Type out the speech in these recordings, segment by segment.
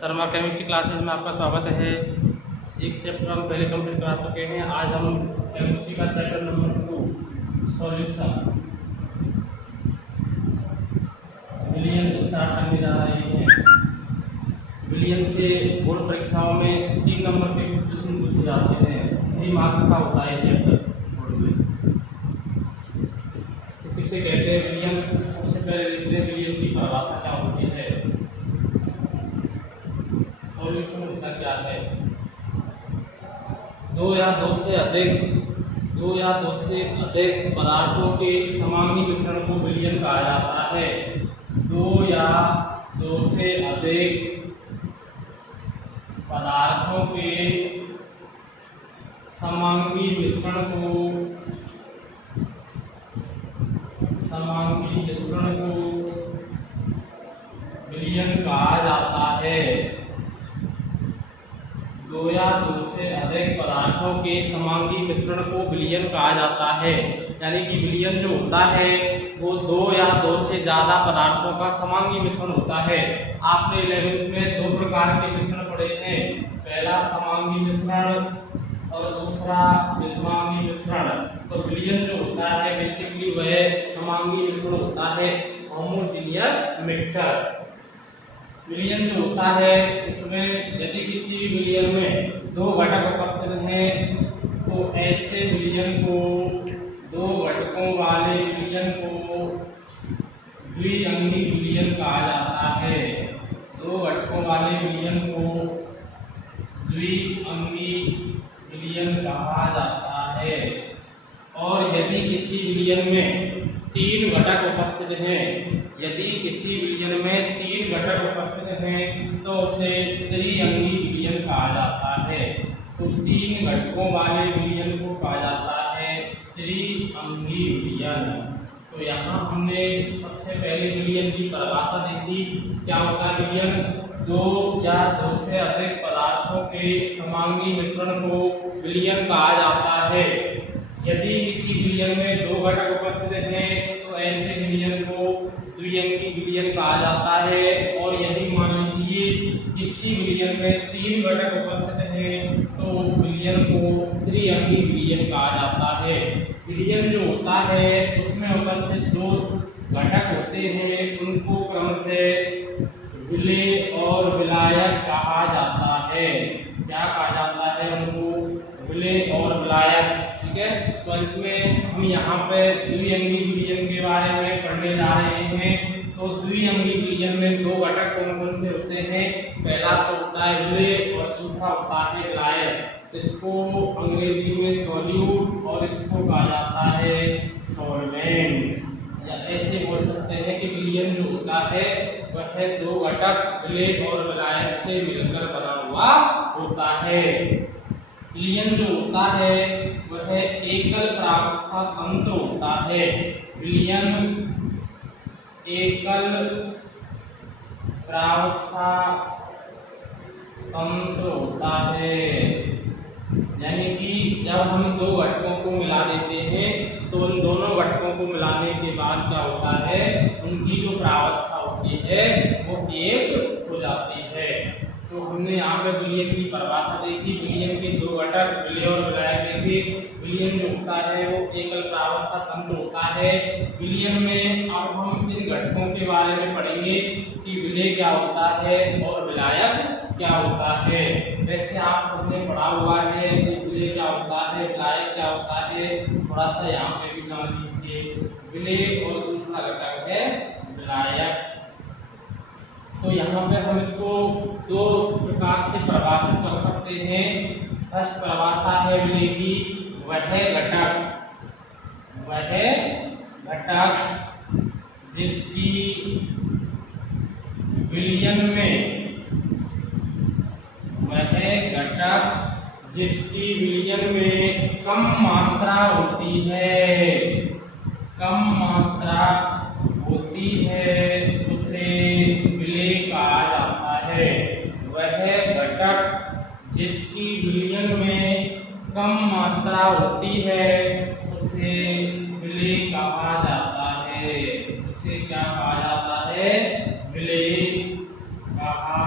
Sharma chemistry classes में आपका स्वागत है। एक चैप्टर हम पहले कंप्लीट करा चुके हैं। आज हम केमिस्ट्री का चैप्टर नंबर 2 सॉल्यूशन विलियन स्टार्ट करने जा रहे हैं। विलियन से बोर्ड परीक्षाओं में 3 नंबर के क्वेश्चन पूछे जाते हैं। 3 मार्क्स का होता है चैप्टर बोर्ड में। तो किसे कहते हैं विलियन? सबसे पहले देखते हैं विलियन की परिभाषा क्या होती है। सॉल्यूशन होता क्या है? दो या दो से अधिक पदार्थों के समांगी मिश्रण को विलियन कहा जाता है। 2 या 2 से अधिक पदार्थों के समांगी मिश्रण को विलियन कहा जाता है। 2 या 2 से अधिक पदार्थों के समांगी मिश्रण को विलियन कहा जाता है। यानी कि विलियन जो होता है वो 2 या 2 से ज्यादा पदार्थों का समांगी मिश्रण होता है। आपने 11th में 2 प्रकार के मिश्रण पढ़े हैं। पहला समांगी मिश्रण और दूसरा विषमांगी मिश्रण। तो विलियन जो होता है बेसिकली वह समांगी मिश्रण होता है, होमोजेनियस मिक्सचर। विलियन जो होता है उसमें यदि किसी विलियन में 2 घटक उपस्थित हैं तो ऐसे विलियन को 2 घटकों वाले विलियन को द्विअंगी विलियन कहा जाता है। 2 घटकों वाले विलियन को द्विअंगी विलियन कहा जाता है। और यदि किसी विलियन में 3 घटक उपस्थित हैं, तो उसे त्रिअंगी विलियन कहा जाता है। तो 3 घटकों वाले विलियन को कहा जाता है त्रिअंगी विलियन। तो यहाँ हमने सबसे पहले विलियन की परिभाषा देखी। क्या होता है विलियन? 2 या 2 से अधिक पदार्थों के समांगी मिश्रण को विलियन कहा जाता है। यदि किसी विलियन में 2 घटक उपस्थित हैं तो ऐसे विलियन को द्विअंगी विलियन कहा जाता है। और यदि मान लीजिए किसी विलियन में 3 घटक उपस्थित हैं तो उस विलियन को त्रिअंगी विलियन कहा जाता है। विलियन जो होता है उसमें उपस्थित 2 घटक होते हैं उनको क्रम से विलेय और विलायक कहा जाता है। क्या कहा जाता है उनको? विलेय और विलायक। ठीक है, तो अंत में हम यहाँ पे द्विअंगी विलियन के बारे में पढ़ने जा रहे हैं। तो द्विअंगी विलियन में 2 घटक कौन से होते हैं? पहला तो होता है विलेय और दूसरा होता है विलायक। इसको अंग्रेजी में सॉल्यूट और इसको कहा जाता है सॉल्वेंट। या ऐसे बोल सकते हैं कि विलियन जो होता है वह 2 घटक विलेय और विलायक से मिलकर बना हुआ होता है। विलियन जो होता है वह एकल प्रावस्था तंत्र होता है। विलियन एकल प्रावस्था तंत्र होता है। यानी कि जब हम 2 घटकों को मिला देते हैं तो उन दोनों घटकों को मिलाने के बाद क्या होता है, उनकी जो प्रावस्था होती है वो एक हो जाती है। तो हमने यहाँ पे विलियन की परिभाषा देखी। विलियन के 2 घटक विलेय और विलायक देखे। विलियन जो होता है वो एकल प्रावस्था तंत्र होता है। विलियन में अब हम इन घटकों के बारे में पढ़ेंगे कि विलेय क्या होता है और विलायक क्या होता है। वैसे आप सबने पढ़ा हुआ है कि विलेय क्या होता है, विलायक क्या होता है। थोड़ा सा यहाँ पे भी जान लीजिए। विलेय और दूसरा घटक है विलायक। तो यहाँ पे हम इसको 2 प्रकार से परिभाषित कर सकते हैं। फर्स्ट परिभाषा है विलेय की, वह घटक जिसकी विलियन में कम मात्रा होती है उसे विलेय कहा जाता है। वह घटक जिसकी विलियन में कम मात्रा होती है उसे विलेय कहा जाता है। उसे क्या कहा जाता है? विलेय कहा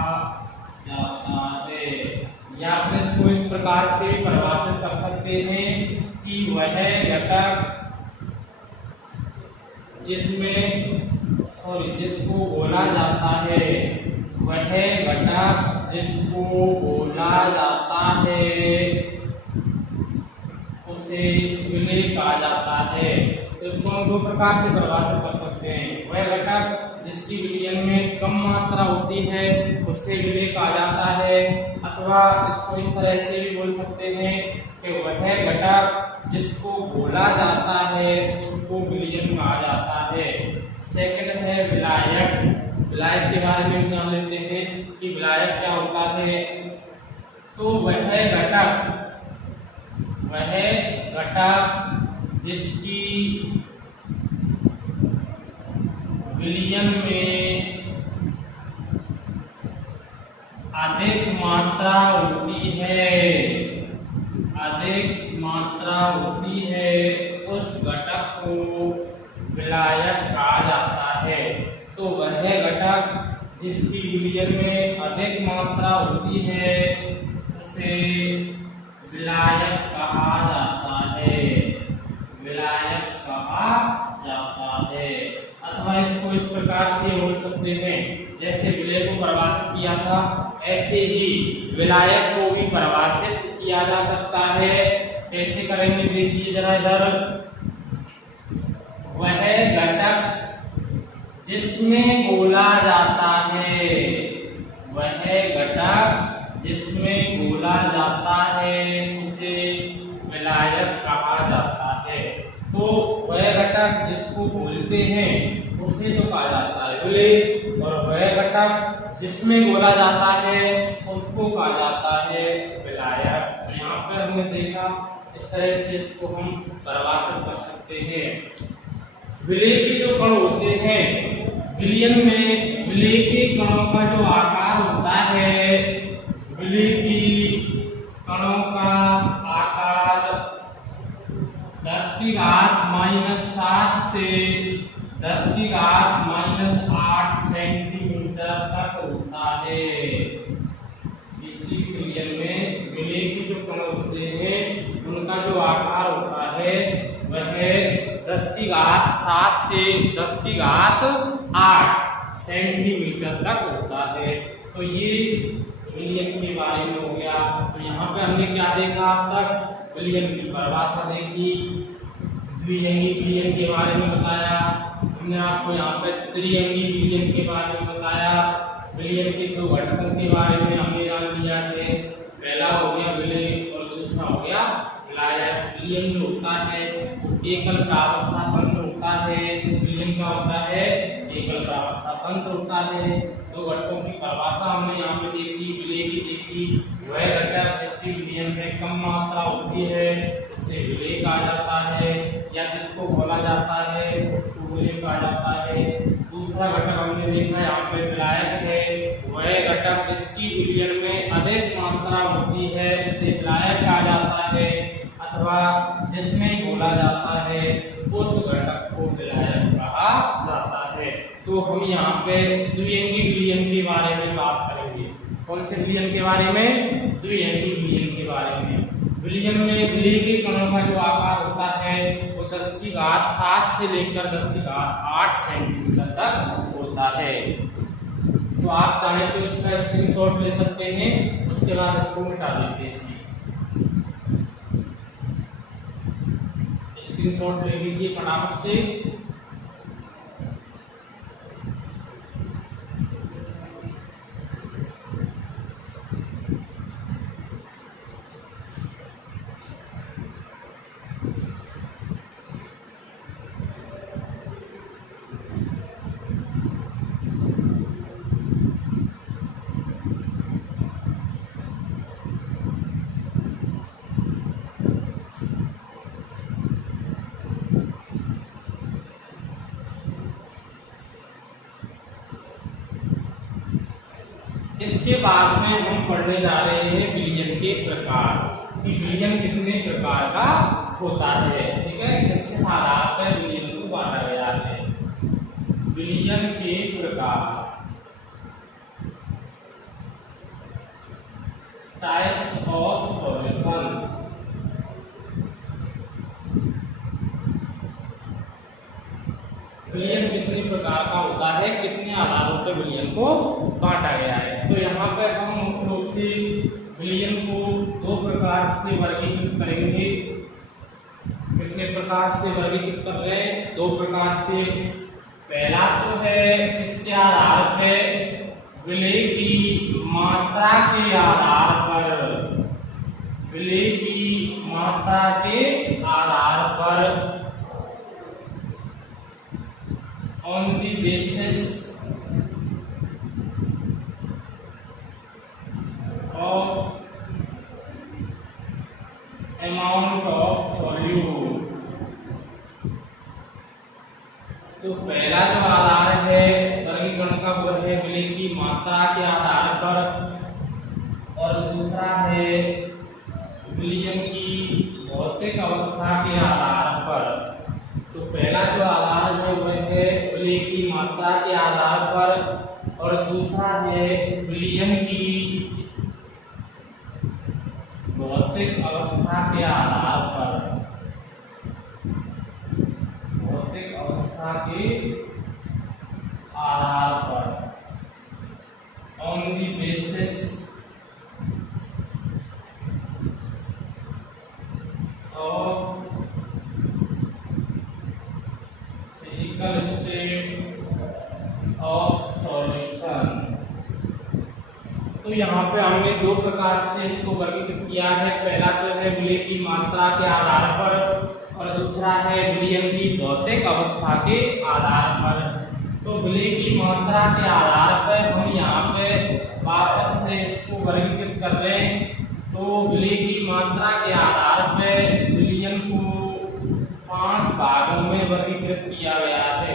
या फिर इसको इस प्रकार से परिभाषित कर सकते हैं कि वह घटक जिसको बोला जाता है, वह घटक जिसको बोला जाता है उसे विलय कहा जाता है। तो इसको हम दो प्रकार से परिभाषित कर सकते हैं। वह घटक जिसकी विलयन में कम मात्रा होती है उससे विलय कहा जाता है, अथवा इसको इस तरह से भी बोल सकते हैं कि वह घटक जिसको बोला जाता है उसको विलयन कहा जाता है। सेकंड है विलायक। विलायक के बारे में जान लेते हैं कि विलायक क्या होता है। तो वह घटक जिसकी विलयन में अधिक मात्रा होती है उस घटक को विलायक कहा जाता है। तो वह घटक जिसकी विलयन में अधिक मात्रा होती है उसे विलायक कहा जाता है। अथवा इसको इस प्रकार से बोल सकते हैं, जैसे विलय को परिभाषित किया था ऐसे ही विलायक को भी परिभाषित किया जा सकता है। कैसे करेंगे देखिए जरा इधर। वह घटक जिसमें बोला जाता है, उसे विलायक कहा जाता है। तो वह घटक जिसको बोलते हैं उसे तो कहा जाता है विलय, और वह घटक जिसमें बोला जाता है उसको कहा जाता है विलायक। तो यहाँ पर हमने देखा इस तरह से इसको हम परिभाषित कर सकते हैं। विलय के जो कण होते हैं, विलयन में विलय के कणों का जो आकार होता है, विलय की कणों का आकार 10⁻⁷ से 10⁻⁸ सेंटीमीटर तक होता है। इसी विलयन में विलय के जो कण होते हैं उनका जो आकार होता है वह 10⁻⁷ से 10⁸ सेंटीमीटर तक होता है। तो ये विलयन के बारे में हो गया। तो यहाँ पे हमने क्या देखा अब तक? विलयन की परिभाषा देखी, द्विअंगी विलयन के बारे में बताया, हमने आपको यहाँ पे त्रिअंगी विलयन के बारे में बताया, विलयन के दो घटकों के बारे में हमने जान लिया है। पहला हो गया विलय और दूसरा हो गया विलायक। विलयन जो होता है एकल प्रावस्था तंत्र होता है। विलयन क्या होता है? एकल प्रावस्था तंत्र होता है। दो घटकों की परिभाषा हमने यहाँ पे देखी, विलय की देखी। वह घटक जिसकी विलयन में कम मात्रा होती है उसे विलय कहा जाता है, या जिसको बोला जाता है उसको विलय कहा जाता है। दूसरा घटक हमने देखा यहाँ पे विलायक है। वह घटक जिसकी विलयन में अधिक मात्रा होती है उसे विलायक कहा जाता है, अथवा जिसमें बोला जाता है उस घटक को विलायक कहा जाता है। तो हम यहाँ पे द्विअंगी विलयन के बारे में बात करेंगे। कौन से विलयन के बारे में? द्विअंगी विलयन के बारे में। विलयन में विलय के कणों का जो आकार होता है वो 10⁻⁷ से लेकर 10⁸ सेंटीमीटर तक होता है। तो आप चाहे तो इसका स्क्रीनशॉट ले सकते हैं, उसके बाद इसको मिटा देते हैं। स्क्रीनशॉट ले लीजिए फटाफट से। इसके बाद में हम पढ़ने जा रहे हैं विलयन के प्रकार, कि विलयन कितने प्रकार का होता है। ठीक है, इसके आधार पर विलयन को बांटा गया है। विलयन के प्रकार। Types of solution. विलयन कितने प्रकार का होता है, कितने आधारों पर विलयन को बांटा गया है। तो यहाँ पर हम मुख्य रूप से विलयन को दो प्रकार से वर्गीकृत करेंगे। कितने प्रकार से वर्गीकृत कर रहे हैं? दो प्रकार से। पहला तो है इसके आधार पर विलय की मात्रा के आधार पर, विलय की मात्रा के आधार पर, on the basis of amount of solute। तो पहला जो आधार है वर्गीकरण का वो है विलय की मात्रा के आधार पर, और दूसरा है विलयन की भौतिक अवस्था के आधार पर। तो पहला जो आधार है वह है विलय की मात्रा के आधार पर, और दूसरा है विलयन की भौतिक अवस्था के आधार पर, भौतिक अवस्था के आधार पर, on the basis of state of solution. तो यहाँ पे हमने दो प्रकार से इसको वर्गीकृत किया है। पहला तो है विलय की मात्रा के आधार पर, और दूसरा है विलयन की भौतिक अवस्था के आधार पर। तो विलय की मात्रा के आधार पर हम यहाँ पे वापस से इसको वर्गीकृत कर रहे हैं। तो विलय की मात्रा के आधार पर विलयन को 5 भागों में वर्गीकृत किया गया है।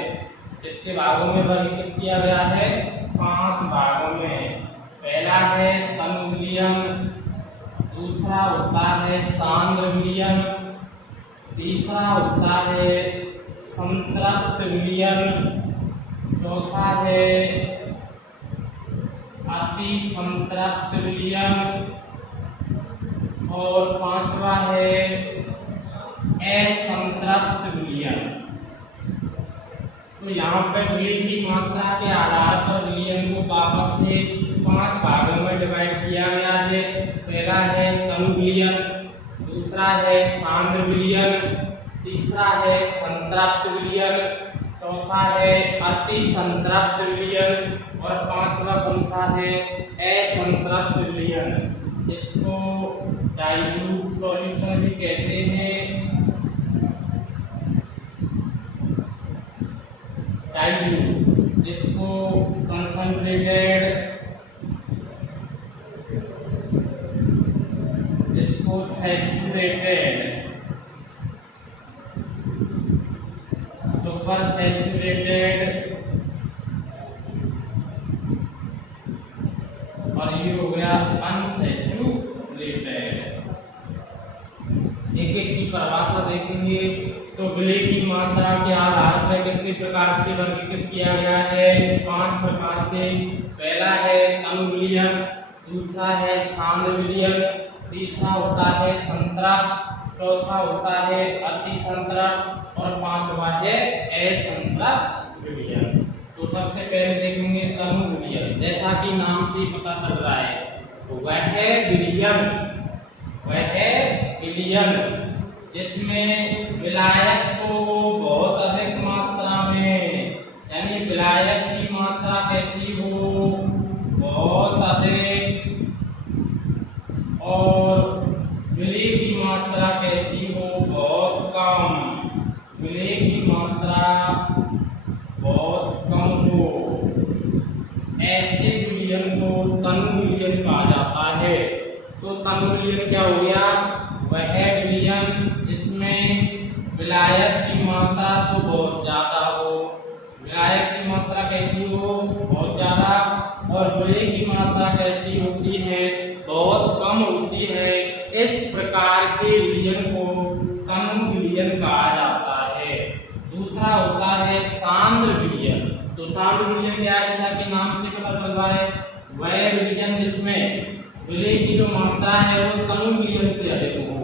कितने भागों में वर्गीकृत किया गया है? 5 भागों में। पहला है तन विलयन, दूसरा होता है सांद्र विलयन, तीसरा होता है संतृप्त विलयन, चौथा है अति संतृप्त विलयन, और पांचवा है असंतृप्त विलयन। तो यहाँ पर विलय की मात्रा के आधार पर विलयन को वापस से 5 भागों में डिवाइड किया गया है। पहला है तन विलयन, दूसरा है सांद्र विलयन, तीसरा है संतृप्त विलयन, चौथा है अति संतृप्त विलयन, और पांचवा कौन सा है? असंतृप्त विलयन। इसको डाइल्यूट सॉल्यूशन भी कहते हैं। डाइल्यूट, इसको कंसंट्रेटेड, इसको सैचुरेटेड, सुपर सैचुरेटेड, और ये हो गया अनसैचुरेटेड। एक एक की परिभाषा देखेंगे। तो विलय की मात्रा के आधार पर कितने प्रकार से वर्गीकृत किया गया है? 5 प्रकार से। पहला है तन विलयन, दूसरा है सांद्र विलयन, तीसरा होता है संतृप्त, चौथा होता है अति संतृप्त, और पांचवा है असंतृप्त विलयन। तो सबसे पहले देखेंगे तन विलयन। जैसा कि नाम से पता चल रहा है, तो वह है विलयन, वह है विलयन जिसमें विलायक को बहुत अधिक मात्रा में, यानी विलायक की मात्रा कैसी हो? बहुत अधिक, और विलय की मात्रा कैसी हो? बहुत कम। विलय की मात्रा बहुत कम हो, ऐसे विलयन को तन विलयन कहा जाता है। तो तन विलयन क्या हो गया? वह विलयन जिसमें विलायक की मात्रा तो बहुत ज्यादा हो, विलायक की मात्रा कैसी हो? बहुत ज्यादा, और विलय की मात्रा कैसी होती है? बहुत कम होती है। इस प्रकार के विलयन को तन विलयन कहा जाता है। दूसरा होता है सांद्र विलयन। तो सांद्र विलयन क्या है? जैसा कि नाम से पता चल रहा है, वह विलयन जिसमें विलय की जो मात्रा है वो तनु विलयन से अधिक हो।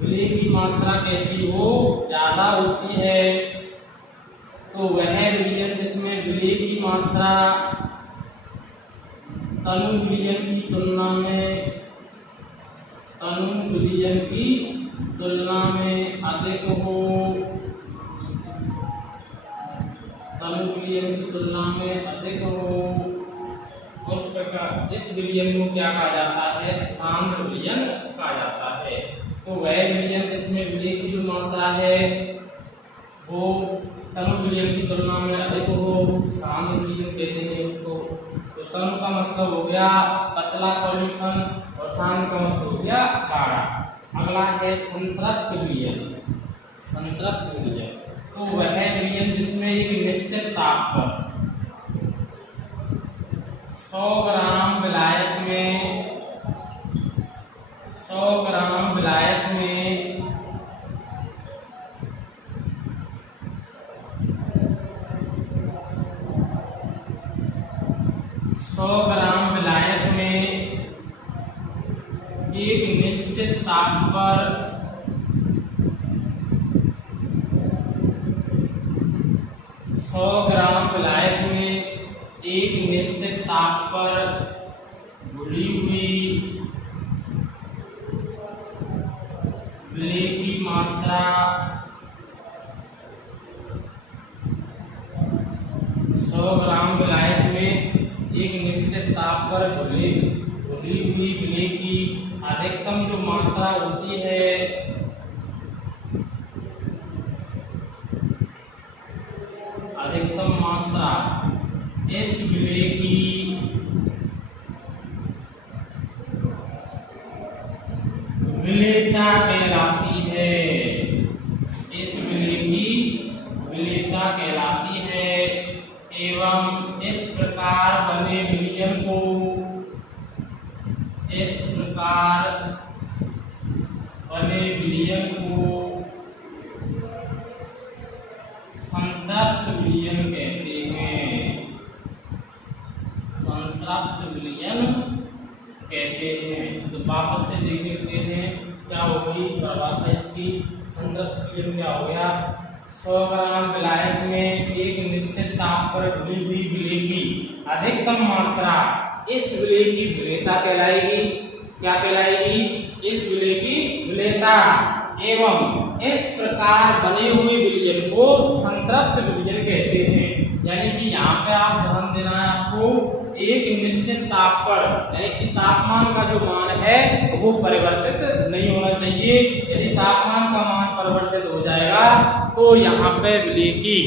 विलय की मात्रा कैसी हो, ज्यादा होती है, तो वह विलयन जिसमें विलय की मात्रा तनु विलयन की तुलना में अधिक हो, तनु विलयन की तुलना में अधिक हो, उस प्रकार इस विलयन को क्या कहा जाता है, सांद्र विलयन कहा जाता है। तो वह विलयन जिसमें विलय की जो मात्रा है वो तनु विलयन की तुलना में अधिक हो, सांद्र विलयन कहते हैं उसको। तो तनु का मतलब हो गया पतला सॉल्यूशन और सांद्र का मतलब हो गया गाढ़ा। अगला है संतृप्त विलयन। संतृप्त विलयन तो वह विलयन जिसमें एक निश्चित ताप पर 100 ग्राम विलायक में 100 ग्राम विलायक में 100 ग्राम विलायक में एक निश्चित ताप पर 100 ग्राम विलायक में एक निश्चित ताप पर घुली हुई विलय की मात्रा 100 ग्राम विलायक में एक निश्चित ताप पर घुली हुई विलय की अधिकतम जो मात्रा होती है अधिकतम मात्रा इस विलय की विलेयता कहलाती है। इस विलय की विलेयता कहलाती है एवं इस प्रकार बने विलयन को संतृप्त विलयन कहते हैं। संतृप्त विलयन कहते हैं। तो वापस से देख लेते हैं क्या होगी परिभाषा इसकी। संतृप्त विलयन क्या हो गया, 100 ग्राम विलायक में एक निश्चित ताप पर घुली हुई विलय की अधिकतम मात्रा इस विलय की विलेयता कहलाएगी। क्या कहलाएगी, इस विलय की विलेयता। एवं इस प्रकार बने हुए विलयन को संतृप्त विलयन कहते हैं। यानी कि यहाँ पे आप ध्यान देना है आपको, एक निश्चित ताप पर यानी कि तापमान का जो मान है वो परिवर्तित नहीं होना चाहिए। यदि तापमान का मान परिवर्तित हो जाएगा तो यहाँ पे विलय की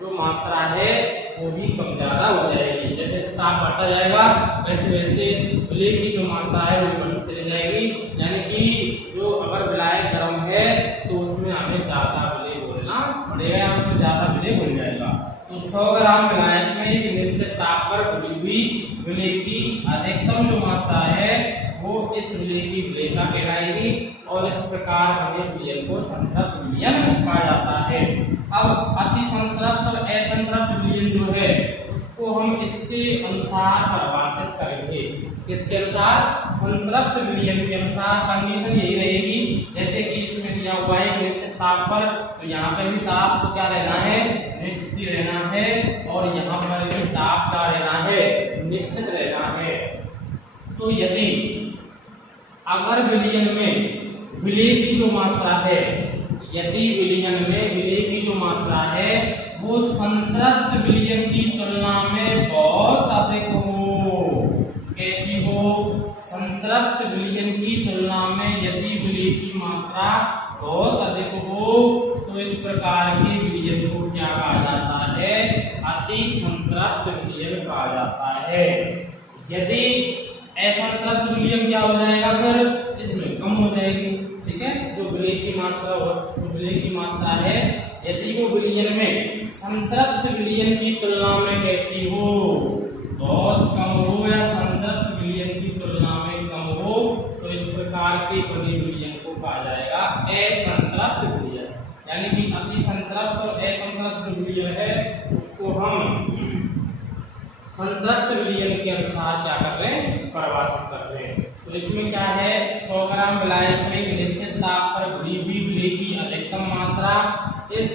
जो मात्रा है वो भी कम ज्यादा हो जाएगी। जैसे ताप बढ़ता जाएगा वैसे वैसे विलय की जो मात्रा है वो बढ़ती चली जाएगी। यानी कि जो अगर विलायक गर्म है तो उसमें हमें ज्यादा विलय घोलना पड़ेगा, उसमें ज्यादा विलय घुल जाएगा। तो 100 ग्राम विलायक में एक निश्चित ताप पर घुली हुई विलय की अधिकतम जो मात्रा है वो इस विलय की विलेयता कहलाएगी और इस प्रकार बने विलयन को संतृप्त विलयन कहा जाता है। अब अति संतृप्त और असंतृप्त विलयन जो है उसको हम इसके अनुसार परिभाषित करेंगे। किसके अनुसार, संतृप्त विलयन के अनुसार। कंडीशन यही रहेगी जैसे कि इसमें दिया हुआ है निश्चित ताप पर, तो यहाँ पे भी ताप तो क्या रहना है, निश्चित ही रहना है, और यहाँ पर भी ताप क्या रहना है, निश्चित रहना है। तो यदि अगर विलयन में विलय की जो मात्रा है, यदि विलयन में विलय की जो मात्रा है वो संतृप्त विलयन की तुलना में बहुत अधिक हो, कैसी हो, संतृप्त विलयन की तुलना में यदि विलय की मात्रा बहुत अधिक हो तो इस प्रकार के विलयन को क्या कहा जाता है, अति संतृप्त विलयन कहा जाता है। यदि असंतृप्त विलयन क्या हो जाएगा, फिर इसमें कम हो जाएगी। ठीक है, जो विलय की मात्रा विलय की मात्रा है यदि वो विलयन में संतृप्त विलयन की तुलना में कैसी हो, बहुत कम हो या संतृप्त विलयन की तुलना में कम हो तो इस प्रकार के बने विलयन को कहा जाएगा असंतृप्त विलयन। यानी कि अति संतृप्त और असंतृप्त विलयन है उसको हम संतृप्त विलयन के अनुसार क्या कर रहे हैं, परिभाषित कर रहे हैं। तो इसमें क्या है, 100 ग्राम विलायक में एक निश्चित ताप पर घुली हुई विलेय की अधिकतम मात्रा इस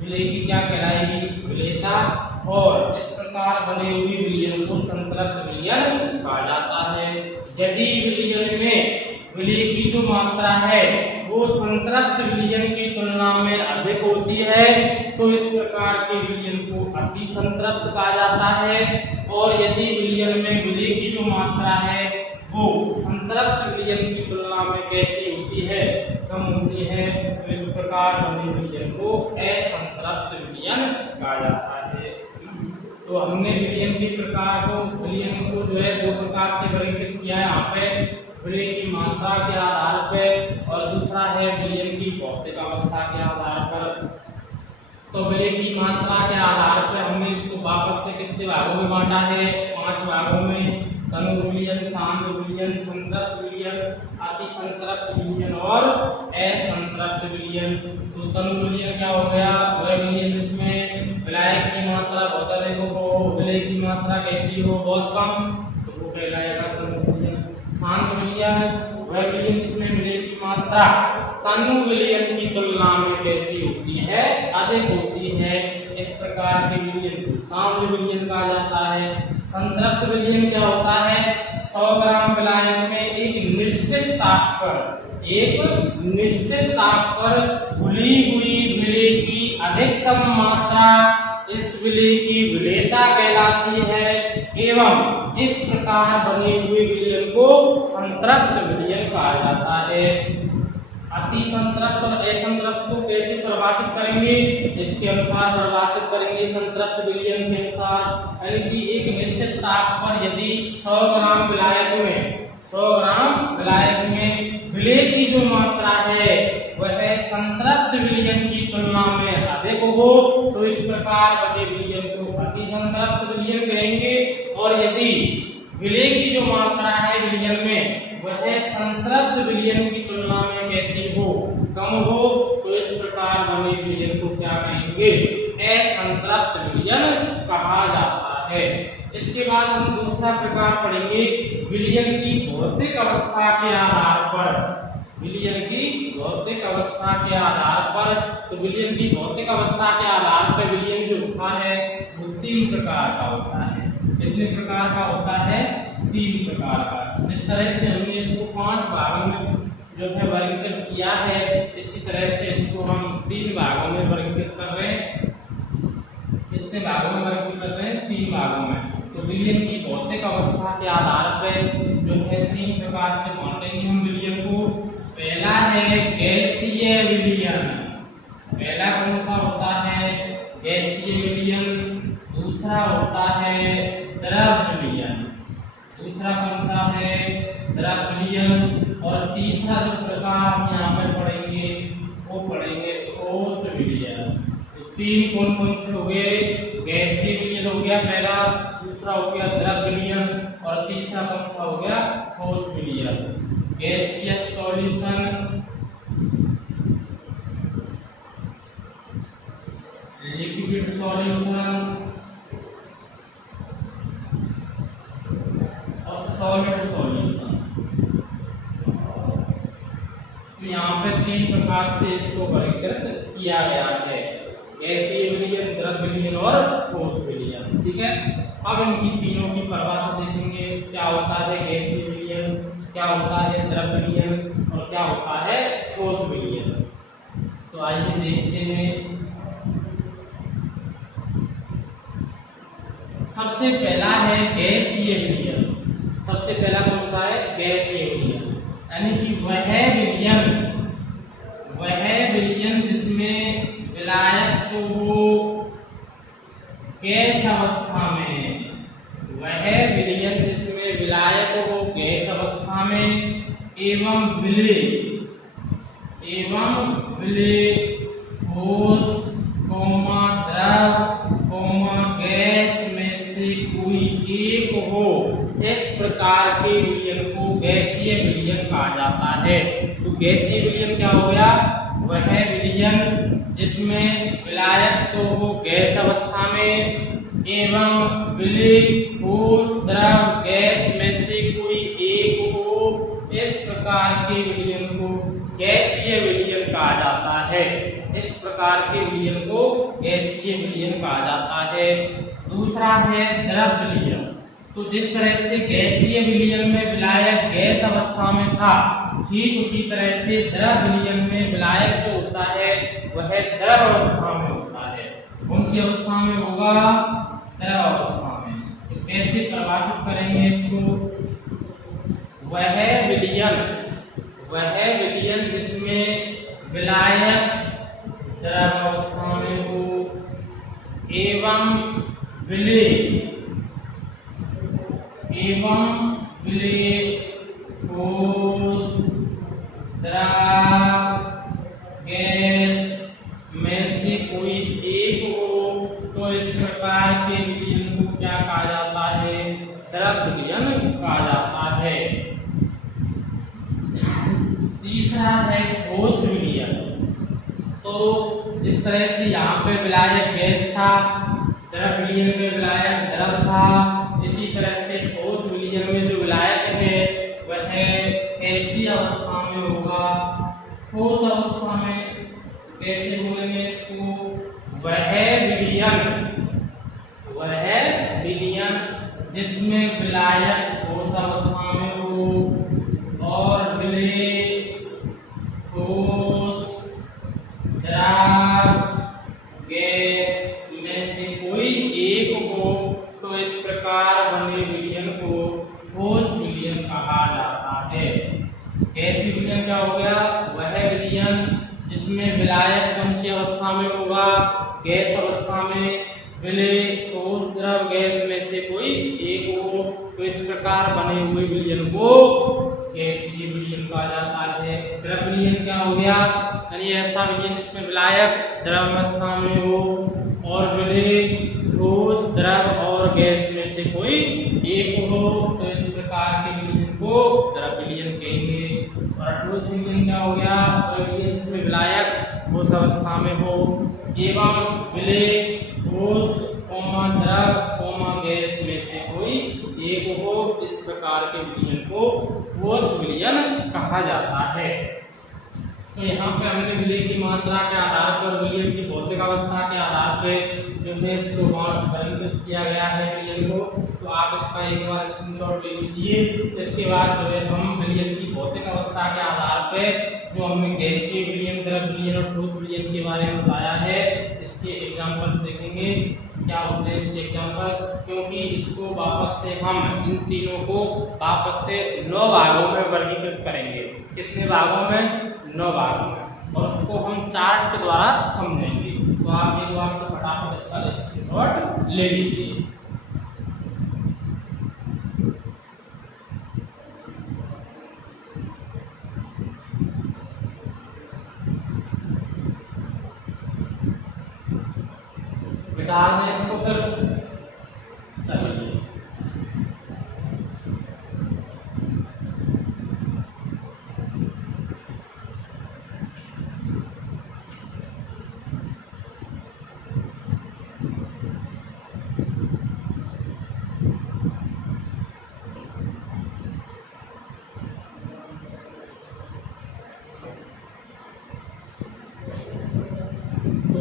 विलेय की क्या कहलाएगी, विलेयता। और इस प्रकार बने हुए विलयन को संतृप्त विलयन कहा जाता है। यदि विलयन में विलेय की जो मात्रा है वो संतृप्त विलयन की तुलना में अधिक होती है तो इस प्रकार के विलयन को अति संतृप्त कहा जाता है। और यदि विलयन में विलेय की जो मात्रा है वो संतृप्त विलयन की तुलना में कैसी होती है, कम होती है, तो इस प्रकार बने विलयन को असंतृप्त विलयन कहा जाता है। तो हमने विलयन के प्रकार को, विलयन को जो है दो प्रकार से वर्गीकृत किया है यहाँ पे, विलयन की मात्रा के आधार पर और दूसरा है विलयन की भौतिक अवस्था के आधार पर। तो विलयन की मात्रा के आधार पर हमने इसको वापस से कितने भागों में बांटा है, 5 भागों में। तनु विलयन, शांत विलयन, संतृप्त विलयन, अति संतृप्त विलयन और असंतृप्त विलयन। तो तनु विलयन क्या हो गया, वह विलयन जिसमें विलायक की मात्रा बहुत अधिक हो, विलय की मात्रा कैसी हो, बहुत कम, तो वो कहलाएगा तनु विलयन। शांत विलयन वह विलयन जिसमें विलय की मात्रा तनु विलयन की तुलना में कैसी होती है, अधिक होती है, इस प्रकार के विलयन को शांत विलयन कहा जाता है। संतृप्त विलयन क्या होता है, 100 ग्राम विलायक में एक निश्चित ताप पर घुली हुई विलेय की अधिकतम मात्रा इस विलेय की विलेयता कहलाती है एवं इस प्रकार बने हुए विलयन को संतृप्त विलयन कहा जाता है। अति संतृप्त और असंतृप्त को कैसे परिभाषित करेंगे, इसके अनुसार परिभाषित करेंगे संतृप्त विलयन के अनुसार। यानी कि एक निश्चित ताप पर यदि 100 ग्राम विलायक में विलेय की जो मात्रा है वह संतृप्त विलयन की तुलना में अधिक हो तो इस प्रकार बने विलयन को अति संतृप्त विलयन कहेंगे। और यदि विलेय की जो मात्रा है विलयन में वह संतृप्त विलयन की तुलना में कैसी हो, कम हो, तो इस प्रकार बने विलयन को क्या कहेंगे, असंतृप्त विलयन कहा जाता है। इसके बाद हम दूसरा प्रकार पढ़ेंगे विलयन की भौतिक अवस्था के आधार पर। विलयन की भौतिक अवस्था के आधार पर, तो विलयन की भौतिक अवस्था के आधार पर विलयन जो होता है वो 3 प्रकार का होता है। कितने प्रकार का होता है, 3 प्रकार का। इस तरह से हमने इसको 5 भागों में जो है वर्गीकृत किया है, इसी तरह से इसको हम 3 भागों में वर्गीकृत कर रहे हैं। कितने भागों में वर्गीकृत कर रहे हैं, 3 भागों में। तो विलयन की भौतिक अवस्था के आधार पर जो है 3 प्रकार से बांटेंगे हम विलयन को। पहला है गैसीय विलयन। पहला कौन सा होता है, गैसीय विलयन। दूसरा होता है द्रव विलयन। दूसरा कौन सा है, द्रव विलयन। और तीसरा जो प्रकार हम यहाँ पर पढ़ेंगे वो पढ़ेंगे ठोस विलयन। तो 3 कौन कौन से हो गए, गैसीय विलयन हो गया पहला, दूसरा हो गया द्रव विलयन और तीसरा कौन सा हो गया, ठोस विलयन। गैसियस सॉल्यूशन, लिक्विड सॉल्यूशन और सॉलिड सॉल्यूशन। तो यहाँ पे 3 प्रकार से इसको वर्गीकृत किया गया है, गैसीय विलयन, द्रव विलयन और ठोस विलयन। ठीक है, अब इनकी तीनों की परिभाषा देखेंगे, क्या होता है गैसीय विलयन, क्या होता है द्रव विलयन और क्या होता है ठोस विलयन। तो आइए देखते हैं। सबसे पहला है गैसीय विलयन। सबसे पहला कौन सा है, गैसीय विलयन। यानी कि वह विलयन जिसमें विलायक को गैस अवस्था में, वह विलयन जिसमें विलायक को गैस अवस्था में एवं विलय ठोस द्रव गैस में से कोई एक हो, इस प्रकार के विलयन को गैसीय विलयन कहा जाता है। तो गैसीय विलयन क्या हो गया, वह विलयन जिसमें विलायक तो हो गैस अवस्था में एवं विलय ठोस द्रव गैस में से कोई एक हो, प्रकार के विलयन को गैसीय विलयन कहा जाता है। इस प्रकार के विलयन को गैसीय विलयन कहा जाता है। दूसरा है द्रव विलयन। तो जिस तरह से गैसीय विलयन में विलायक गैस अवस्था में था, ठीक उसी तरह से द्रव विलयन में विलायक जो होता है वह द्रव अवस्था में होता है। कौन सी अवस्था में होगा? द्रव अवस्था में। तो कैसे परिभाषित करेंगे इसको? वह विलयन जिसमें विलायक द्रव अवस्था में हो एवं विलेय ठोस द्रव गैस में से कोई एक हो, तो इस प्रकार के विलयन को क्या कहा जाता है? द्रव विलयन कहा जाता है। तीसरा है ठोस विलयन। तो जिस तरह से यहाँ पे विलायक गैस था, द्रव विलयन में विलायक द्रव था, इसी तरह से ठोस विलयन में जो विलायक है वह ऐसी अवस्था में होगा। ठोस अवस्था में कैसे बोलेंगे इसको? वह विलयन जिसमें विलायक ठोस अवस्था में हो और विलेय ठोस द्रव गैस में से कोई एक हो, तो इस प्रकार बने विलयन को ठोस विलयन कहा जाता है। गैसीय विलयन क्या हो गया? वह विलयन जिसमें विलायक कौन सी अवस्था में होगा? गैस अवस्था में। विलेय ठोस द्रव गैस में से कोई एक हो, तो इस प्रकार बने हुए विलयन को गैसीय विलयन कहा जाता है। द्रव विलयन क्या हो गया? यानी ऐसा विलयन जिसमें विलायक द्रव अवस्था में हो और विलेय ठोस द्रव और गैस में से कोई एक हो, तो इस प्रकार के विलयन को द्रव विलयन कहेंगे। और ठोस विलयन क्या हो गया? तो विलयन जिसमें विलायक ठोस अवस्था में हो एवं विलेय ठोस द्रव गैस में से कोई एक हो, इस प्रकार के विलयन को ठोस विलयन कहा जाता है। तो यहाँ पे हमने विलय की मात्रा के आधार पर, विलयन की भौतिक अवस्था के आधार पर जो है इसको वर्गीकृत किया गया है विलयन को। तो आप इसका एक बार स्क्रीनशॉट ले लीजिए। इसके बाद जो है हम विलयन की भौतिक अवस्था के आधार पर जो हमने गैसीय विलयन, द्रव विलयन और ठोस विलयन के बारे में बताया है, इसके एग्जाम्पल देखेंगे क्या होते हैं इसके एग्जाम्पल, क्योंकि इसको वापस से हम इन तीनों को वापस से 9 भागों में वर्गीकृत करेंगे। कितने भागों में? 9 भागों में। और उसको हम चार्ट के द्वारा समझेंगे। तो आप एक बार से फटाफट इसका स्क्रीनशॉट ले लीजिए। बिठा दें इसको फिर। चलिए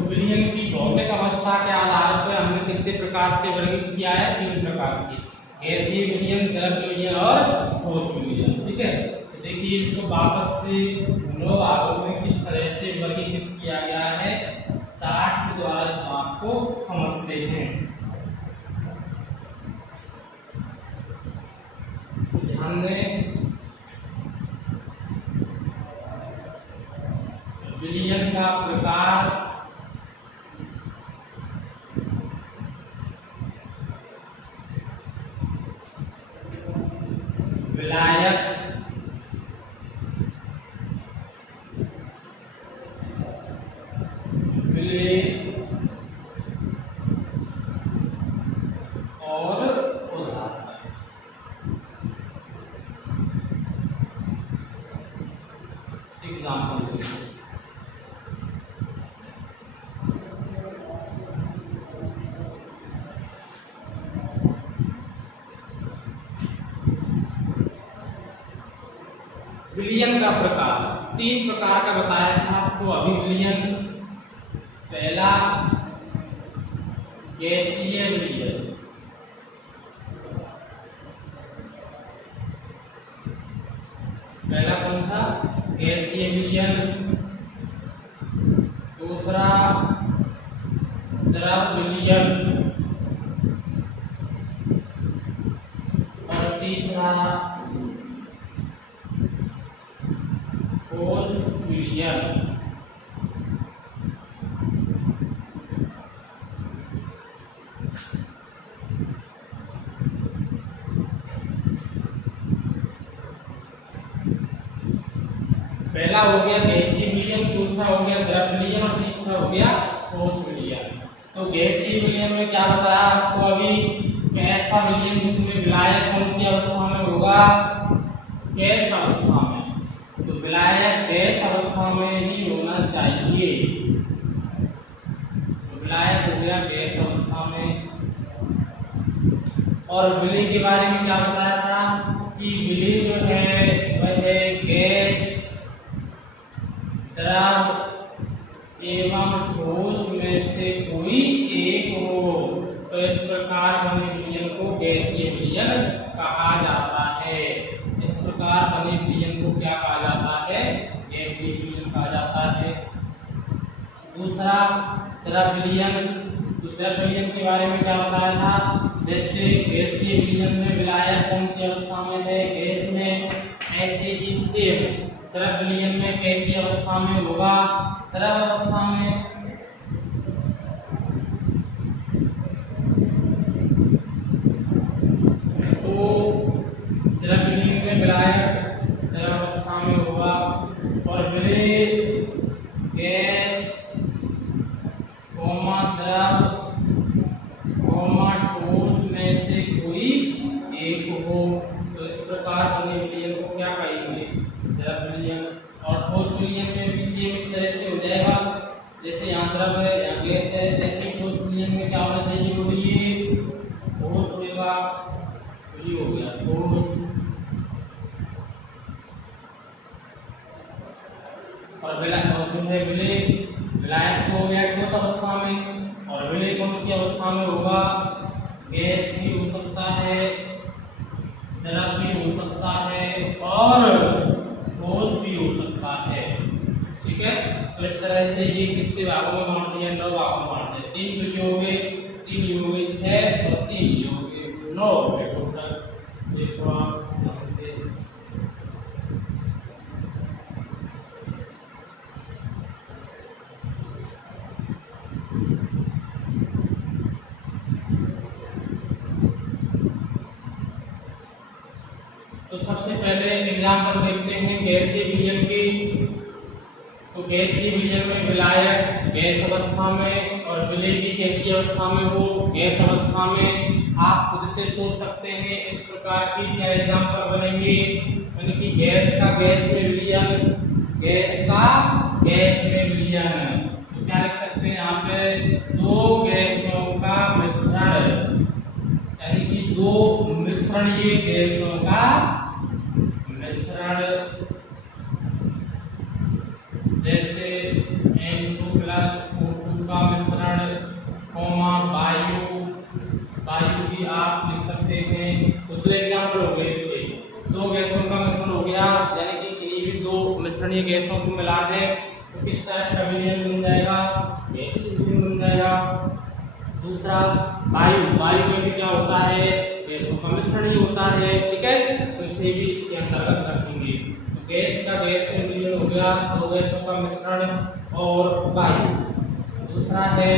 विलयन की भौतिक अवस्था के आधार पर हमने कितने प्रकार से वर्गीकृत किया है? 3 प्रकार से, गैसीय विलयन, द्रव विलयन और ठोस विलयन। ठीक है, तो देखिए इसको वापस से 9 भागों में किस तरह से वर्गीकृत किया गया है, चार्ट के द्वारा इसको आपको समझते हैं। ध्यान दें, विलयन का प्रकार, विलायक, विलेय और उदाहरण। एग्जाम्पल विलयन का प्रकार, 3 प्रकार का बताया था आपको अभी विलयन। पहला गैसीय विलयन, पहला कौन था? गैसीय विलयन। दूसरा द्रव विलयन और तीसरा ठोस विलयन। पहला हो गया गैसीय विलयन, दूसरा हो गया द्रव विलयन और तीसरा हो गया ठोस विलयन। तो गैसीय विलयन में क्या बताया आपको अभी? ऐसा विलयन जिसमें विलायक कौन सी अवस्था में होगा? गैस अवस्था में। तो विलायक गैस अवस्था में ही होना चाहिए। तो विलायक हो गया गैस अवस्था में। और विलय के बारे में क्या बताया था कि विलय जो है वह है गैस, द्रव एवं ठोस में से कोई एक हो। तो इस प्रकार बने विलयन को गैसीय विलयन कहा जाता है। इस प्रकार बने विलयन को क्या कहा जाता है? गैसीय विलयन कहा जाता है। दूसरा द्रव विलयन। तो द्रव विलयन के बारे में क्या बताया था? जैसे गैसीय विलयन में विलायक कौन सी अवस्था में है? गैस में, ऐसे ही सेम द्रव विलयन में कैसी अवस्था में होगा? द्रव अवस्था में। तो द्रव विलयन में विलायक द्रव अवस्था में होगा और विलय गैस द्रव ठोस में से कोई एक हो। तो इस प्रकार बने विलयन को क्या कहेंगे? द्रव विलयन। और ठोस विलयन में भी सेम इस तरह से हो जाएगा, जैसे यहाँ द्रव है यहाँ गैस है, जैसे ठोस विलयन में क्या होना चाहिए? बोलिए, ठोस होगा, वही हो गया ठोस। और विलायक हो गया ठोस अवस्था में और विलय कौन सी अवस्था में होगा? गैस भी हो सकता है, द्रव भी हो सकता है और ठोस भी हो सकता है। ठीक है, तो इस तरह से ये कितने भागों में बांट दिया? 9 भागों में बांट दिया। 3 विलय हो गए, 3 हो गए 6 और 3 हो गए 9 टोटल। देखो आप से तो सबसे पहले एग्जाम्पल देखते हैं गैसीय विलयन की। तो गैसीय विलयन में विलायक गैस अवस्था में और विलय भी कैसी अवस्था में हो? गैस अवस्था में। आप खुद से सोच सकते हैं इस प्रकार की क्या एग्जाम्पल बनेंगे? यानी कि गैस का गैस में विलयन, गैस का गैस में विलयन। तो क्या लिख सकते हैं यहाँ पे? 2 गैसों का मिश्रण, यानी कि 2 मिश्रणीय गैसों का मिश्रण। जैसे N2 प्लस O2 का मिश्रण, वायु भी आप लिख सकते हैं। तो 2 एग्जाम्पल हो गए इसके। 2 गैसों का मिश्रण हो गया, यानी कि किसी भी 2 मिश्रणीय गैसों को मिला दें तो किस तरह का विलयन बन जाएगा? गैसीय विलयन बन जाएगा। दूसरा वायु में भी क्या होता है? गैसों का मिश्रण ही होता है। ठीक है, तो इसे भी इसके अंतर्गत रखेंगे। तो गैस का गैस में विलयन हो गया, 2 गैसों का मिश्रण और वायु। दूसरा है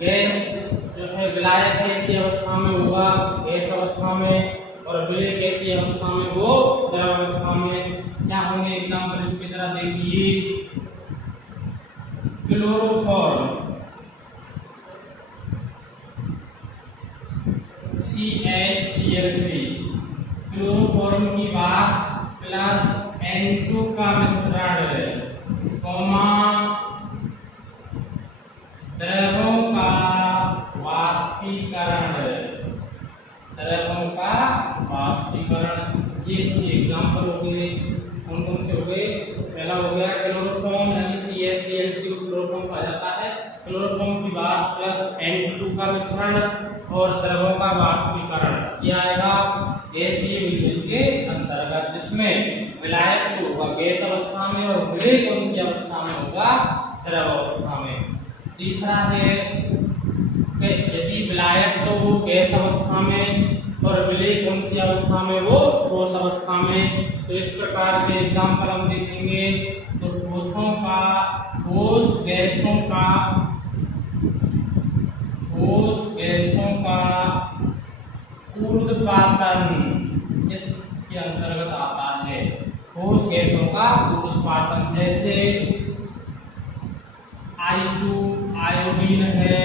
गैस जो है विलायक कैसी अवस्था में होगा? गैस अवस्था में और विलय कैसी अवस्था में? वो द्रव अवस्था में। क्या होंगे एग्जाम्पल इसकी तरह देखिए। क्लोरोफॉर्म CHCl3, क्लोरोफॉर्म की वाष्प प्लस N2 का मिश्रण, द्रवों का वाष्पीकरण, ये इसकी एग्जाम्पल हो गए। कौन कौन से हो गए? पहला हो गया क्लोरोफॉर्म, यानी CaCl2 क्लोरोफॉर्म कहा जाता है। क्लोरोफॉर्म की वाष्प प्लस N2 का मिश्रण और द्रवों का वाष्पीकरण, यह आएगा गैसीय विलयन के अंतर्गत, जिसमें विलायक तो होगा गैस अवस्था में और विलय कौन सी अवस्था में होगा? द्रव अवस्था में। तीसरा है कि यदि विलायक तो वो गैस अवस्था में और विलय कौन सी अवस्था में? वो ठोस अवस्था में। तो इस प्रकार के एग्जाम्पल हम देखेंगे। तो ठोस गैसों का ऊर्ध्वपातन इसके अंतर्गत आता है। ठोस गैसों का ऊर्ध्वपातन, जैसे I2 आयोडीन है,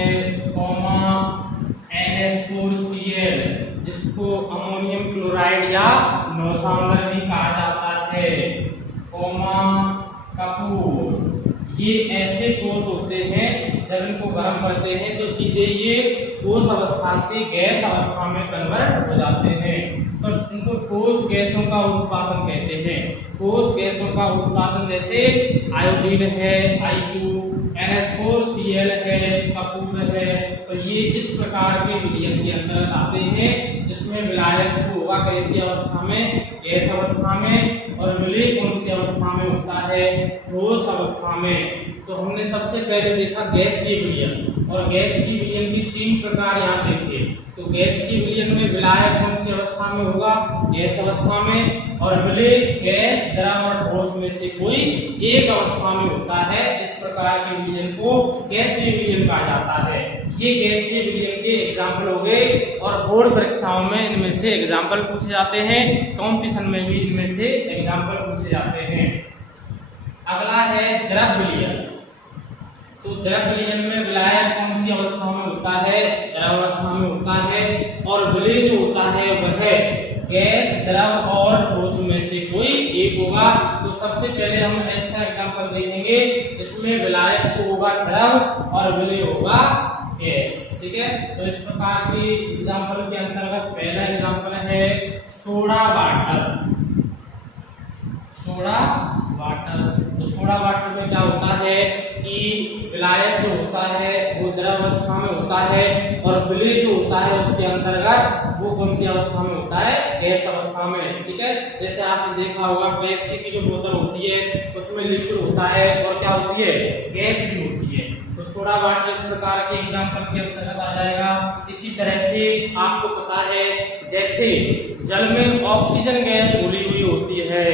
NH4Cl जिसको अमोनियम क्लोराइड या नौसामर भी कहा जाता है, कपूर। ये ऐसे ठोस होते हैं जब इनको गर्म करते हैं तो सीधे ये ठोस अवस्था से गैस अवस्था में कन्वर्ट हो जाते हैं। तो इनको ठोस गैसों का उत्पादन कहते हैं। ठोस गैसों का उत्पादन जैसे आयोडीन है, I2, NH4Cl है, कपूर है। तो ये इस प्रकार के विलयन के अंतर्गत आते हैं, जिसमें विलायक होगा कैसी अवस्था में? गैस अवस्था में, और विलय कौन सी अवस्था में होता है? ठोस अवस्था में। तो हमने सबसे पहले देखा गैसीय विलयन, और गैसीय विलयन की 3 प्रकार यहाँ देखे। तो गैसीय विलयन में विलायक कौन सी अवस्था में होगा? गैस अवस्था में, और विलय गैस, द्रव और ठोस में से कोई एक अवस्था में होता है। इस प्रकार के विलयन को गैसीय विलयन कहा जाता है। ये गैसीय विलयन के एग्जाम्पल हो गए, और बोर्ड परीक्षाओं में इनमें से एग्जाम्पल पूछे जाते हैं, कंपटीशन में भी इनमें से एग्जाम्पल पूछे जाते हैं। अगला है द्रव विलयन। तो द्रव विलयन में विलायक कौन सी अवस्था में होता है? द्रव अवस्था में होता है, और विलय जो होता है वह गैस, द्रव और ठोस में से कोई एक होगा। तो सबसे पहले हम ऐसा एग्जाम्पल देखेंगे जिसमें विलायक तो होगा द्रव और विलय होगा गैस। ठीक है, तो इस प्रकार की एग्जाम्पल के अंतर्गत पहला एग्जाम्पल है सोडा वाटर। तो सोडा वाटर में क्या होता है कि विलायक जो होता है वो द्रव अवस्था में होता है, और विलय जो होता है उसके अंतर्गत वो कौन सी अवस्था में होता है? गैस अवस्था में। ठीक है, जैसे आपने देखा होगा पेप्सी की जो बोतल होती है उसमें लिक्विड होता है और क्या होती है? गैस भी होती है। तो सोडा वाटर इस प्रकार के एग्जाम्पल के अंतर्गत आ जाएगा। इसी तरह से आपको पता है जैसे जल में ऑक्सीजन गैस घुली हुई होती है,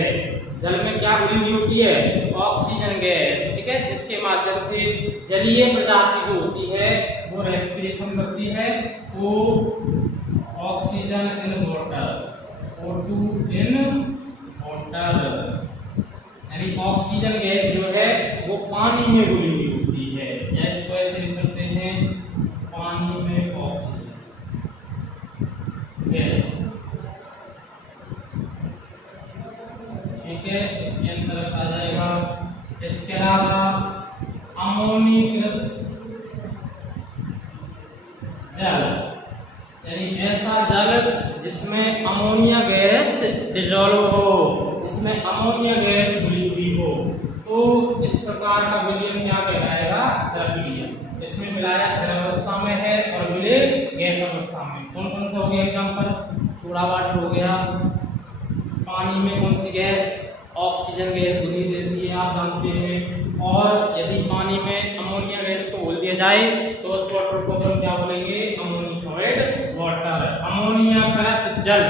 जल में क्या घुली हुई होती है? Oxygen gas. ठीक है, जिसके माध्यम से जलीय प्रजाति जो होती है वो रेस्पिरेशन करती है, वो oxygen in water, O2 in water, यानी ऑक्सीजन गैस जो है वो पानी में घुली हुई होती है, या इसको ऐसे लिख सकते हैं पानी में ऑक्सीजन गैस। ठीक है, इसके अंतर्गत आ जाएगा। इसके अलावा अमोनीकृत जल, यानी ऐसा जल जिसमें अमोनिया गैस डिजोल्व हो, इसमें अमोनिया गैस घुली हुई हो, तो इस प्रकार का विलयन क्या कहलाएगा? द्रव विलयन। इसमें विलायक द्रव अवस्था में है और विलय गैस अवस्था में। कौन कौन सा हो गया एग्जाम्पल? सोडा वाटर हो गया, पानी में कौन सी गैस? ऑक्सीजन गैस घुली रहती है, आप जानते हैं। और यदि पानी में अमोनिया गैस को घोल दिया जाए तो उस वाटर को हम क्या बोलेंगे? अमोनिफाइड वाटर, अमोनियाकृत जल।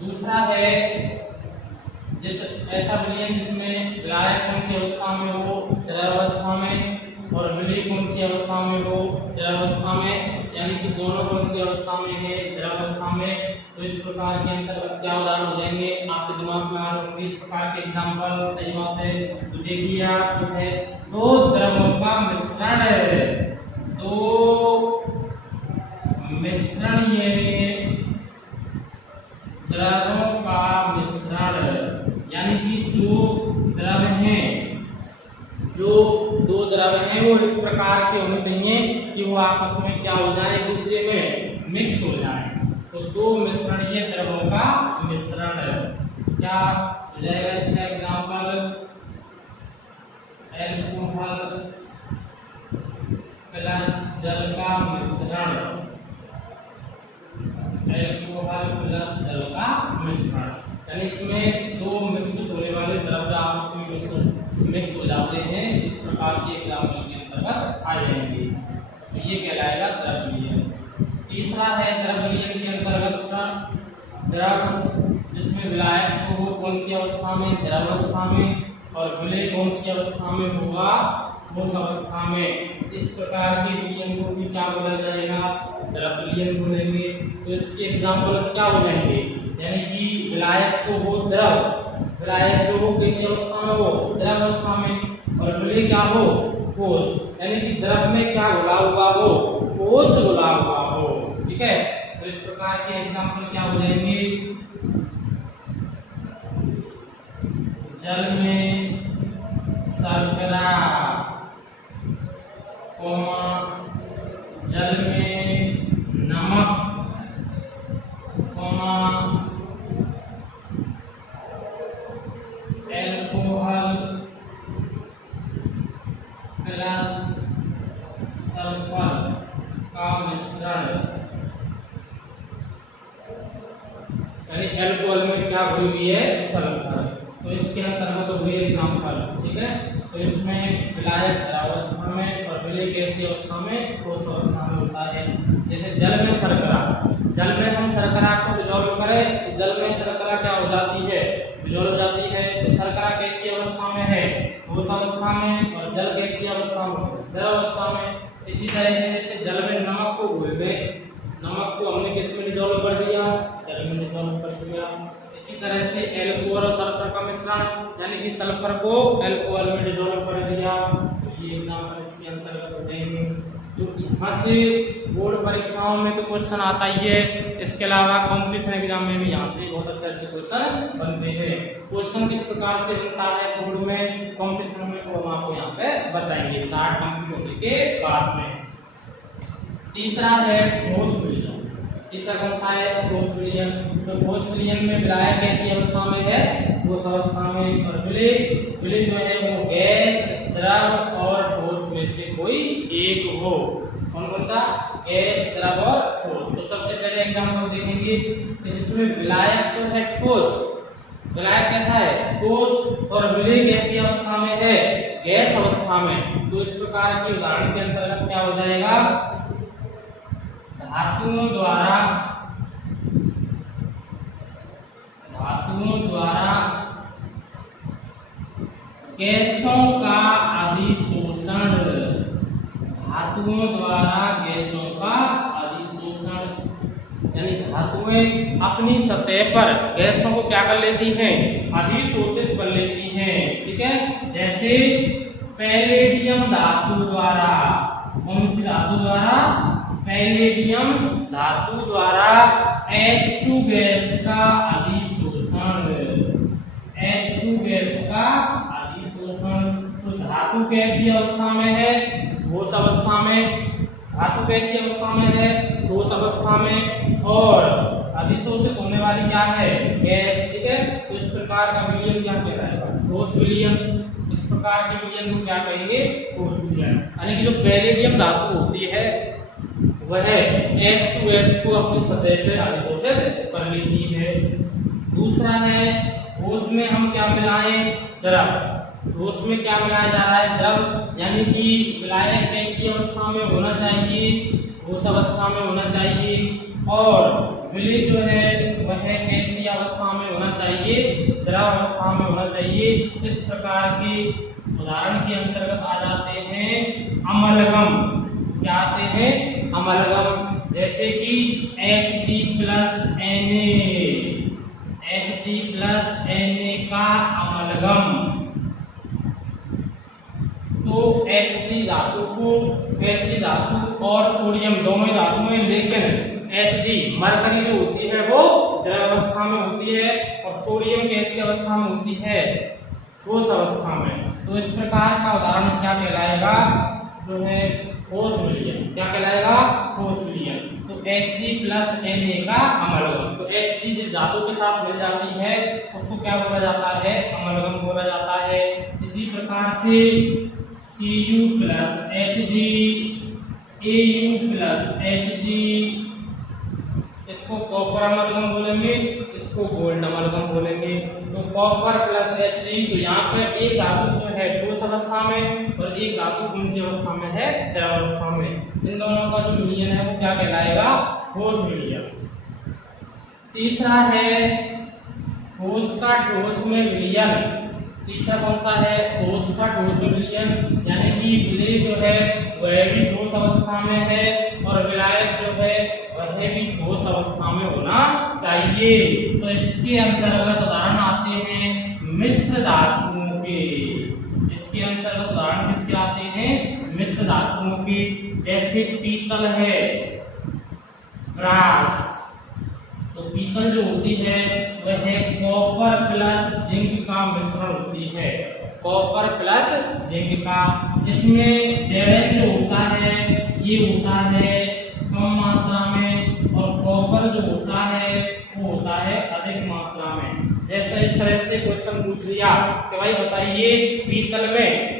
दूसरा है जिस ऐसा विलयन जिसमें विलायक कौन सी अवस्था में हो? द्रव अवस्था में, और विलय कौन सी अवस्था में हो? द्रव अवस्था में, यानी कि दोनों कौन सी अवस्था में है? द्रव अवस्था में। तो इस प्रकार के अंतर्गत क्या उदाहरण हो जाएंगे आपके दिमाग में आ रहे होंगे इस प्रकार के एग्जाम्पल। सही बात है। तो देखिए आप जो है दो द्रवों का मिश्रण है, दो मिश्रण, ये द्रवों का मिश्रण, यानी कि दो द्रव हैं, जो दो द्रव हैं वो इस प्रकार के होने चाहिए कि वो आपस में क्या हो जाए? एक दूसरे में मिक्स हो जाए। तो दो मिश्रणीय द्रवों का मिश्रण क्या हो जाएगा? इसका एग्जाम्पल एल्कोहल प्लस जल का मिश्रण, एल्कोहल प्लस जल का मिश्रण, यानी इसमें दो मिश्रित होने वाले द्रव्य आपस में मिक्स हो जाते हैं। इस प्रकार के एग्जाम्पल के अंतर्गत आ जाएंगे, तो ये कहलाएगा द्रवलीयन। तीसरा है द्रवलीयन के अंतर्गत का द्रव जिसमें विलायक को वो कौन सी अवस्था में? द्रवावस्था में, और विलय कौन सी अवस्था में होगा? ठोस अवस्था में। इस प्रकार के विलयन को भी क्या बोला जाएगा? द्रवलीयन बोलेंगे। तो इसके एग्जाम्पल क्या हो जाएंगे? यानी कि विलायक को वो द्रव, विलायक को वो किसी अवस्था में हो? द्रव अवस्था में, और विलय क्या हो? ठोस, यानी कि द्रव में क्या घुला हुआ हो? ठोस घुला हुआ हो। ठीक है, तो इस प्रकार के एग्जाम्पल क्या हो जाएंगे? जल में शर्करा, जल में नमक, एल्कोहल प्लस सल्फर का मिश्रण, यानी एल्कोहल में क्या हुई हुई है? सल्फर। तो इसके अंतर्गत हुए एग्जाम्पल। ठीक है, तो इसमें विलायक द्रवावस्था में और विलय कैसी अवस्था में? ठोस अवस्था में होता है। जैसे जल में शर्करा, जल में हम शर्करा को डिसॉल्व करें तो जल में शर्करा क्या हो जाती है? डिसॉल्व हो जाती है। तो शर्करा कैसी अवस्था में है? ठोस अवस्था में, और जल कैसी अवस्था में? द्रव अवस्था में। इसी तरह से जैसे जल में नमक को घोल दें, नमक को हमने किस में डिसॉल्व कर दिया? जल में डिसॉल्व कर दिया। इसी तरह से एल्कोहल और सल्फर का मिश्रण, यानी कि सल्फर को एल्कोहल में डिसॉल्व कर दिया। तो ये एग्जाम्पल इसके अंतर्गत हो जाएंगे। तो यहाँ से बोर्ड परीक्षाओं में तो क्वेश्चन आता ही है, इसके अलावा कॉम्पिटिशन एग्जाम में भी यहाँ से बहुत अच्छे क्वेश्चन बनते हैं। क्वेश्चन किस प्रकार से बनता है बोर्ड में, कॉम्पिटिशन में, तो हम आपको यहाँ पे बताएंगे चार्ट कंप्लीट होने के बाद में। तीसरा है ठोस विलयन। तीसरा कौन सा है? ठोस विलयन। तो ठोस विलयन में विलायक कैसी अवस्था में है? ठोस अवस्था में, और विलय, विलय जो है वो गैस, द्रव और ठोस में से कोई एक हो। कौन कौन सा? गैस, द्रव और ठोस। तो सबसे पहले एग्जाम्पल देखेंगे कि जिसमें विलायक तो है ठोस, विलायक कैसा है? ठोस, और विलय कैसी अवस्था में है? गैस अवस्था में। तो इस प्रकार के उदाहरण के अंतर्गत क्या हो जाएगा? धातुओं द्वारा गैसों का अधिशोषण, धातुओं द्वारा गैसों का अधिशोषण, यानी धातुएं अपनी सतह पर गैसों को क्या कर लेती हैं? अधिशोषित कर लेती हैं। ठीक है, जैसे पैलेडियम धातु द्वारा, कौन सी धातु द्वारा? पैलेडियम धातु द्वारा H2 गैस का अधिशोषण, H2 गैस का अधिशोषण। तो धातु कैसी अवस्था में है? ठोस अवस्था में। धातु कैसी अवस्था में है? ठोस अवस्था में, और अधिशोषित होने वाली क्या है? गैस। ठीक है, तो इस प्रकार का विलयन क्या कहलाएगा? ठोस विलयन। इस प्रकार के विलयन को क्या कहेंगे? ठोस विलयन। यानी कि जो पैलेडियम धातु होती है वह H2S को अपनी सतह पर अधिशोषित कर लेती है। दूसरा है ठोस में हम क्या मिलाएं? द्रव। ठोस में क्या मिलाया जा रहा है? द्रव, यानी कि विलायक कैसी अवस्था में होना चाहिए? ठोस अवस्था में होना चाहिए, और विलय जो है वह कैसी अवस्था में होना चाहिए? द्रव अवस्था में होना चाहिए। इस प्रकार के उदाहरण के अंतर्गत आ जाते हैं अमलगम। क्या आते हैं? अमलगम। जैसे कि Hg+Na, Hg+Na का अमलगम। तो Hg धातु को, Hg धातु और सोडियम दोनों ही धातु में, लेकिन Hg मरकरी जो होती है वो द्रव अवस्था में होती है, और सोडियम कैसी अवस्था में होती है? ठोस अवस्था में। तो इस प्रकार का उदाहरण क्या कहलाएगा? जो है ठोस विलयन। क्या कहलाएगा? ठोस विलयन। तो Hg प्लस Na का अमलगम। तो Hg जिस धातु के साथ मिल जाती है उसको क्या बोला जाता है, अमलगम बोला जाता है। इसी प्रकार से Cu plus Hg, Au plus Hg, इसको कॉपर अमलगम बोलेंगे, इसको गोल्ड अमलगम बोलेंगे। तो कॉपर प्लस Hg, तो यहाँ पे एक धातु जो है ठोस अवस्था में और एक धातु कौन अवस्था में है, द्रव अवस्था में। इन दोनों का जो विलयन है वो क्या कहलाएगा, ठोस विलयन। तीसरा है ठोस का ठोस में विलयन। तीसरा कौन सा है, ठोस का ठोस में विलयन, यानी कि विलय जो है वह भी ठोस अवस्था में है और विलायक जो है वह भी ठोस अवस्था में होना चाहिए। तो इसके अंतर्गत उदाहरण आते हैं मिश्र धातुओं के। इसके अंतर्गत उदाहरण किसके आते हैं, मिश्र धातुओं के, जैसे पीतल है, ब्रास। तो पीतल जो होती है वह कॉपर प्लस जिंक का मिश्रण होती है, कॉपर प्लस जिंक का। इसमें Zn जो होता है ये होता है कम मात्रा में और कॉपर जो होता है वो होता है अधिक मात्रा में। जैसे इस तरह से क्वेश्चन पूछ लिया कि भाई बताइए पीतल में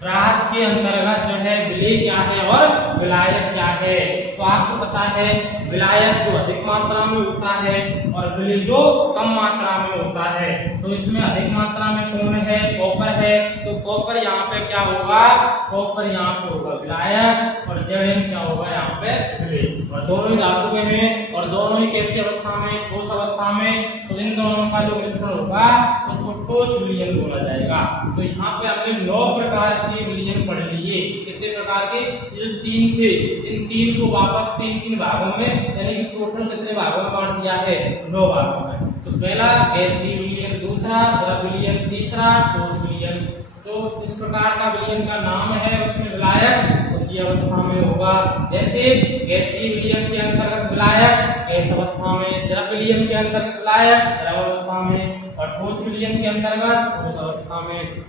ब्रास के अंतर्गत जो है विलय क्या है और विलायक क्या है। तो आपको पता है विलायक जो अधिक मात्रा में होता है और विलय जो कम मात्रा में होता है। तो इसमें अधिक मात्रा में कौन है, कॉपर है। तो कॉपर यहाँ पे क्या होगा, कॉपर यहाँ पे होगा विलायक और Zn क्या होगा यहाँ पे विलय। और दोनों ही धातु हैं और दोनों ही कैसी अवस्था में, ठोस अवस्था में। तो इन दोनों का जो मिश्रण होगा उसको ठोस विलयन बोला जाएगा। तो यहाँ पे हमने 9 प्रकार के विलयन पढ़ लिए। कितने प्रकार के, जो 3 थे, इन 3 को वापस 3 भागों में, यानी कि टोटल कितने भागों में बांट दिया है, 9 भागों में। तो पहला गैसीय विलयन, दूसरा द्रव विलयन, तीसरा ठोस विलयन। तो इस प्रकार का विलयन का नाम है उसमें विलायक उसी अवस्था में होगा। जैसे गैसीय विलयन के अंतर्गत विलायक गैस अवस्था में, द्रव विलयन के अंतर्गत विलायक द्रव अवस्था में और ठोस विलयन के अंतर्गत ठोस अवस्था में।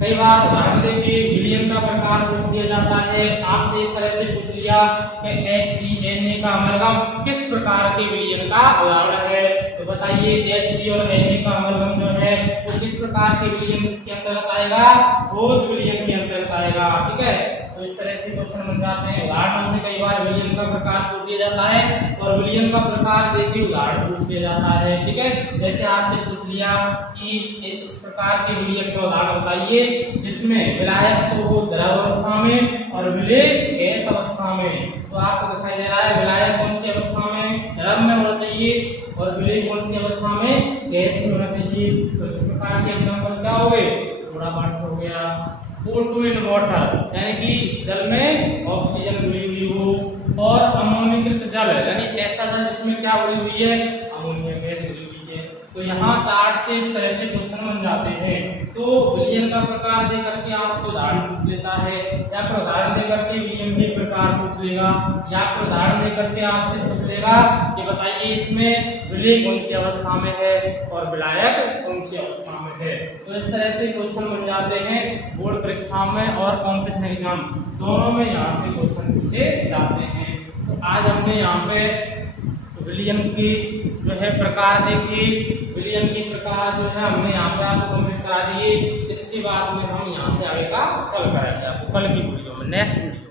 कई बार उदाहरण देखिए विलयन का प्रकार पूछ दिया जाता है, आपसे इस तरह से पूछ लिया कि HgNa का अमलगम किस प्रकार के विलयन का उदाहरण है। तो बताइए Hg और Na का अमलगम जो है वो किस प्रकार के विलयन के अंतर्गत आएगा, ठोस विलयन के अंतर्गत आएगा। ठीक है, तो इस तरह से क्वेश्चन बन जाते हैं। उदाहरणों से कई बार विलयन का प्रकार पूछ दिया जाता है और विलयन का प्रकार देखिए उदाहरण पूछ दिया जाता है। ठीक है, जैसे आपसे पूछ लिया कि इस प्रकार के विलयन का उदाहरण बताइए जिसमें विलायक तो हो द्रव अवस्था में और विलय गैस अवस्था में। तो आपको दिखाई दे रहा है विलायक कौन सी अवस्था में, द्रव में होना चाहिए और विलय कौन सी अवस्था में, गैस में होना चाहिए। तो इस प्रकार के एग्जांपल क्या हो गए, सोडा वाटर हो गया, O2 इन वाटर यानी कि जल में ऑक्सीजन मिली हुई हो और अमोनियकृत जल यानी ऐसा जल जिसमें क्या भरी हुई है, अमोनिया गैस भरी हुई है। तो यहाँ चार्ट से इस तरह से क्वेश्चन बन जाते हैं। तो विलयन का प्रकार दे करके आपसे उदाहरण पूछ लेता है, या फिर उदाहरण दे करके विलयन के प्रकार पूछ लेगा, या फिर उदाहरण दे करके आपसे पूछ लेगा कि बताइए इसमें विलय कौन सी अवस्था में है और विलायक कौन सी अवस्था में है। तो इस तरह से क्वेश्चन बन जाते हैं बोर्ड परीक्षा में और कॉम्पिटिशन एग्जाम दोनों में यहाँ से क्वेश्चन पूछे जाते हैं। तो आज हमने यहाँ पे विलयन की जो है प्रकार देखी, विलयन की प्रकार जो है हमने यहाँ पे आपको कंप्लीट करा दिए। इसके बाद में हम यहाँ से आगे का कल कराएंगे आपको, कल की वीडियो में, नेक्स्ट वीडियो।